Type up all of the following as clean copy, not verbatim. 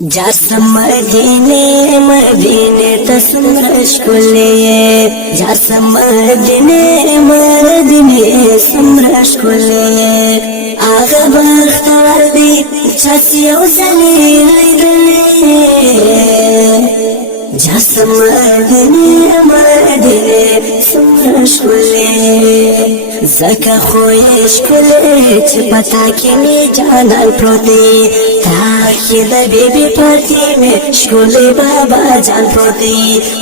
जासम मदीने मदीने तसमर शकुले जासम मदीने मदीने समर शकुले आगा बख्तर दी छसियो सलीले जासम मदीने मदीने summer शकुले zaka khoish kule chpata ke me janan proti taaki da bibi pati me shkule baba jan proti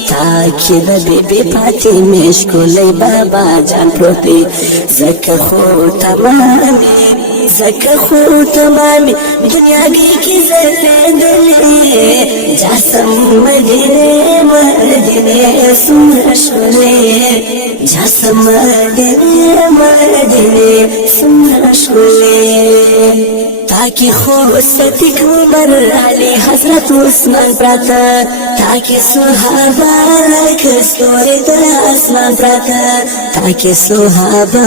taaki da bibi pati me shkule baba jan proti zaka kho tamami dunya ki zalendale jasam madine madine sumra shkule jasam madine मदीने summer शकुले ताकि खुसतिक उमर अली हजरत उस्मान प्राता ताकि सुहाबा कस्तूरी the आसमान प्राता ताकि सुहाबा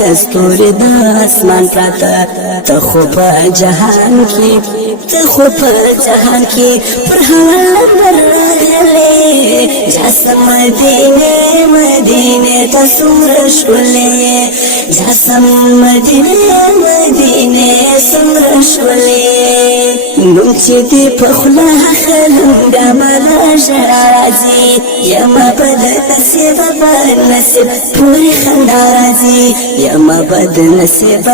कस्तूरी the आसमान प्राता तखुब जहान की पर हवाला गले जासम मदीने मदीने तसमर शकुले जासम मदीने मदीने समर शकुले नमची दी पखला खलम गमला जराजी यमा बद नसीब नसीब पूरी खंडाराजी यमा बद नसीब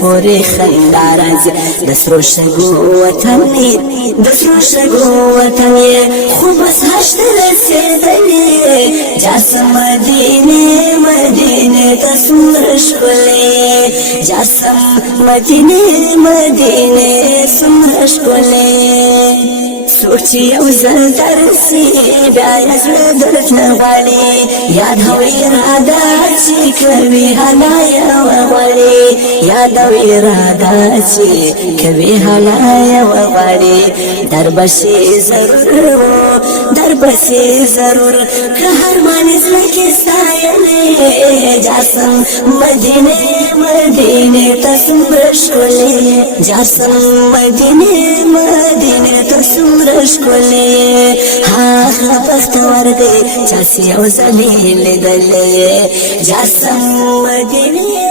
पूरी खंडाराजी दसरो शगो वतनी खुबस हश्तर से दले जासम मदीने मदीने तसमर शकुले जासम मदीने मदीने समर शकुले सोची उजल दरसी ब्याज दर्द वाली याद हो इरादा ची कभी हलाया वाली याद हो इरादा ची कभी हलाया वाली दरबशी जरूर कहर मानिस लगे सायने जासम मदीने मदीने तसमर शकुले जासम मदीने मदीने तसमर शकुले हाँ बख्तवर दे चासी औ जलील दले जासम मदीने